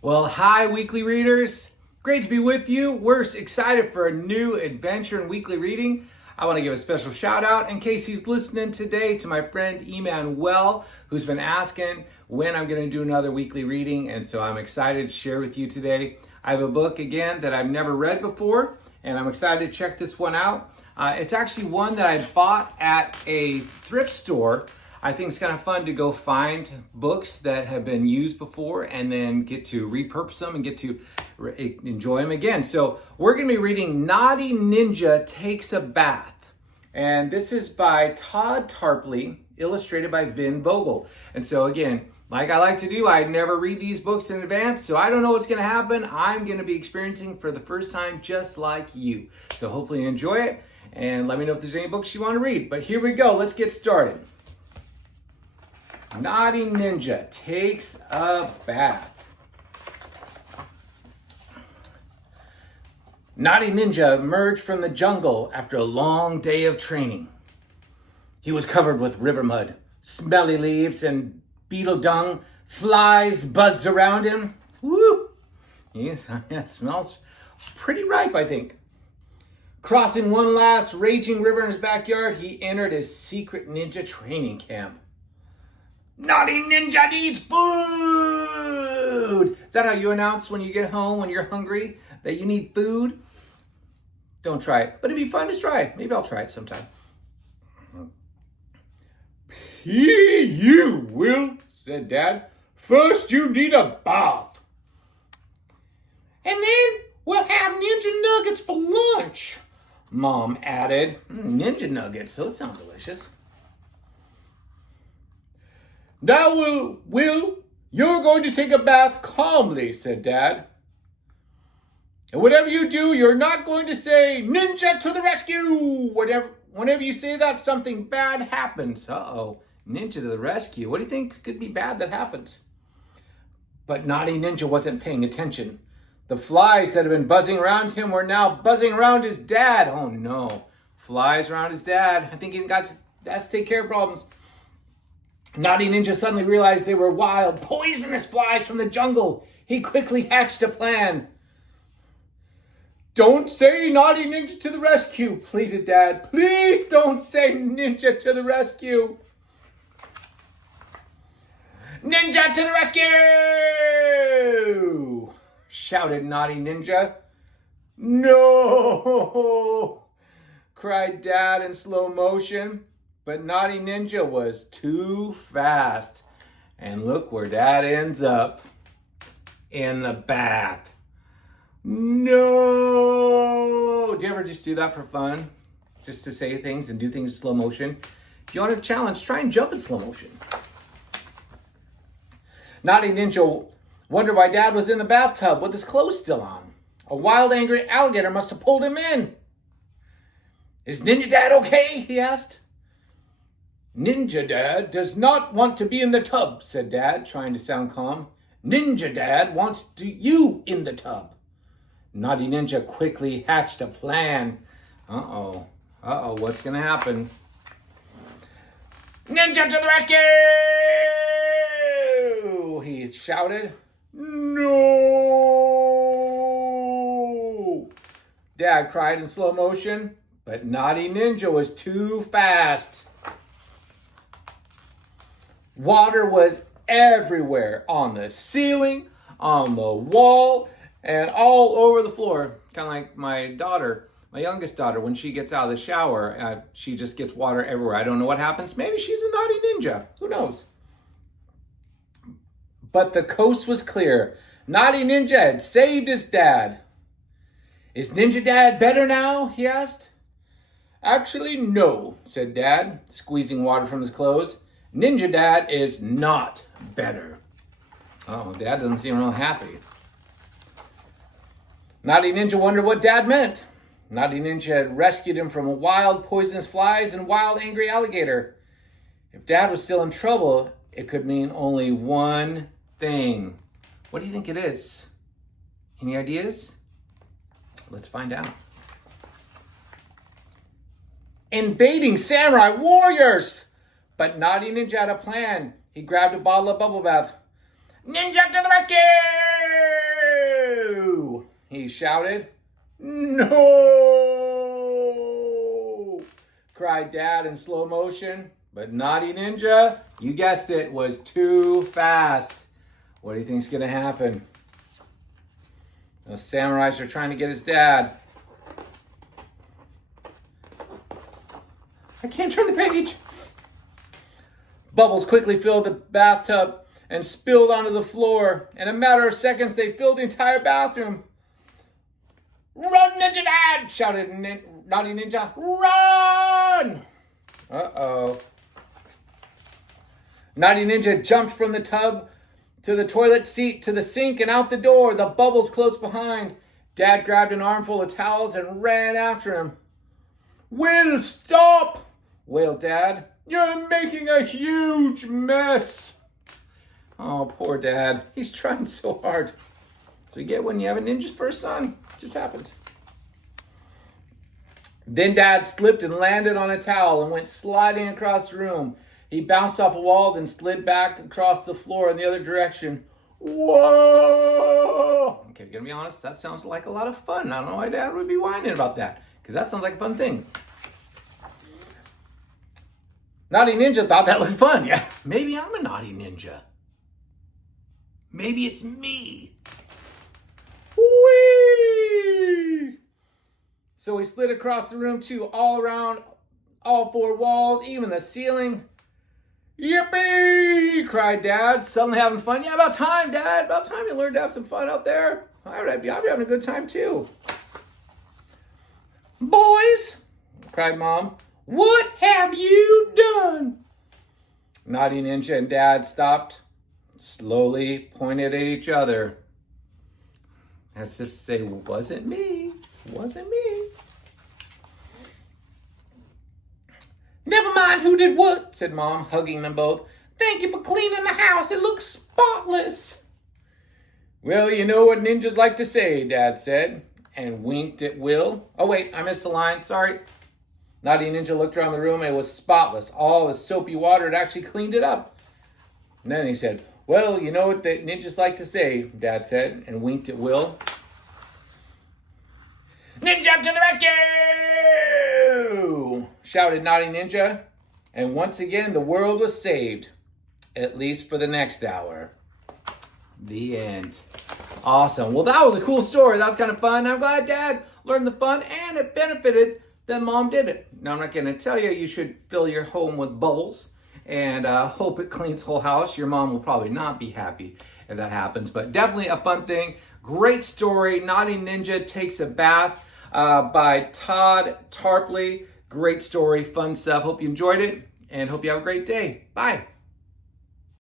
Well, hi, weekly readers. Great to be with you. We're excited for a new adventure in weekly reading. I want to give a special shout out in case he's listening today to my friend Emmanuel, who's been asking when I'm going to do another weekly reading. And so I'm excited to share with you today. I have a book again that I've never read before, and I'm excited to check this one out. It's actually one that I bought at a thrift store. I think it's kind of fun to go find books that have been used before and then get to repurpose them and get to enjoy them again. So we're going to be reading Naughty Ninja Takes a Bath. And this is by Todd Tarpley, illustrated by Vin Bogle. And so again, like I like to do, I never read these books in advance, so I don't know what's going to happen. I'm going to be experiencing for the first time just like you. So hopefully you enjoy it, and let me know if there's any books you want to read. But here we go. Let's get started. Naughty Ninja Takes a Bath. Naughty Ninja emerged from the jungle after a long day of training. He was covered with river mud, smelly leaves, and beetle dung. Flies buzzed around him. Woo! It smells pretty ripe, I think. Crossing one last raging river in his backyard, he entered his secret ninja training camp. Naughty Ninja needs food! Is that how you announce when you get home, when you're hungry, that you need food? Don't try it, but it'd be fun to try. Maybe I'll try it sometime. You will, said Dad. First you need a bath. And then we'll have ninja nuggets for lunch, Mom added. Ninja nuggets, those sound delicious. Now, Will, you're going to take a bath calmly, said Dad. And whatever you do, you're not going to say, Ninja to the rescue! Whenever you say that, something bad happens. Uh-oh, Ninja to the rescue. What do you think could be bad that happens? But Naughty Ninja wasn't paying attention. The flies that had been buzzing around him were now buzzing around his dad. Oh no, flies around his dad. I think he has to take care of problems. Naughty Ninja suddenly realized they were wild, poisonous flies from the jungle. He quickly hatched a plan. Don't say Naughty Ninja to the rescue, pleaded Dad. Please don't say Ninja to the rescue. Ninja to the rescue! Shouted Naughty Ninja. No! Cried Dad in slow motion. But Naughty Ninja was too fast. And look where Dad ends up. In the bath. No! Do you ever just do that for fun? Just to say things and do things in slow motion? If you want a challenge, try and jump in slow motion. Naughty Ninja wondered why Dad was in the bathtub with his clothes still on. A wild, angry alligator must have pulled him in. Is Ninja Dad okay? He asked. Ninja Dad does not want to be in the tub, said Dad, trying to sound calm. Ninja Dad wants you in the tub. Naughty Ninja quickly hatched a plan. Uh-oh, what's going to happen? Ninja to the rescue! He shouted. No! Dad cried in slow motion, but Naughty Ninja was too fast. Water was everywhere, on the ceiling, on the wall, and all over the floor. Kind of like my daughter, my youngest daughter, when she gets out of the shower, she just gets water everywhere. I don't know what happens. Maybe she's a naughty ninja. Who knows? But the coast was clear. Naughty Ninja had saved his dad. Is Ninja Dad better now? He asked. Actually, no, said Dad, squeezing water from his clothes. Ninja Dad is not better. Oh, Dad doesn't seem real happy. Naughty Ninja wondered what Dad meant. Naughty Ninja had rescued him from wild poisonous flies and wild angry alligator. If Dad was still in trouble, it could mean only one thing. What do you think it is? Any ideas? Let's find out. Invading samurai warriors! But Naughty Ninja had a plan. He grabbed a bottle of bubble bath. Ninja to the rescue! he shouted. No! Cried Dad in slow motion. But Naughty Ninja, you guessed it, was too fast. What do you think's gonna happen? The samurais are trying to get his dad. I can't turn the page. Bubbles quickly filled the bathtub and spilled onto the floor. In a matter of seconds, they filled the entire bathroom. Run, Ninja Dad! Shouted Naughty Ninja. Run! Uh-oh. Naughty Ninja jumped from the tub to the toilet seat, to the sink, and out the door, the bubbles close behind. Dad grabbed an armful of towels and ran after him. Will, stop! Wailed Dad. You're making a huge mess. Oh, poor Dad. He's trying so hard. So you get when you have a ninja for a son. It just happens. Then Dad slipped and landed on a towel and went sliding across the room. He bounced off a wall, then slid back across the floor in the other direction. Whoa! Okay, gonna be honest, that sounds like a lot of fun. I don't know why Dad would be whining about that, because that sounds like a fun thing. Naughty Ninja thought that looked fun. Yeah, maybe I'm a naughty ninja. Maybe it's me. Whee! So he slid across the room too, all around, all four walls, even the ceiling. Yippee! Cried Dad, suddenly having fun. Yeah, about time, Dad. About time you learned to have some fun out there. I'd be having a good time too. Boys, cried Mom, what have you done? Naughty Ninja and Dad stopped, slowly pointed at each other, as if to say, wasn't me, wasn't me. Never mind who did what, said Mom, hugging them both. Thank you for cleaning the house. It looks spotless. Well, you know what ninjas like to say, Dad said, and winked at Will. Oh, wait, I missed the line. Sorry. Naughty Ninja looked around the room and it was spotless. All the soapy water had actually cleaned it up. And then he said, well, you know what the ninjas like to say, Dad said, and winked at Will. Ninja to the rescue! Shouted Naughty Ninja. And once again, the world was saved. At least for the next hour. The end. Awesome. Well, that was a cool story. That was kind of fun. I'm glad Dad learned the fun and it benefited that Mom did it. Now, I'm not going to tell you should fill your home with bubbles and hope it cleans the whole house. Your mom will probably not be happy if that happens, but definitely a fun thing. Great story. Naughty Ninja Takes a Bath by Todd Tarpley. Great story, fun stuff. Hope you enjoyed it and hope you have a great day. Bye.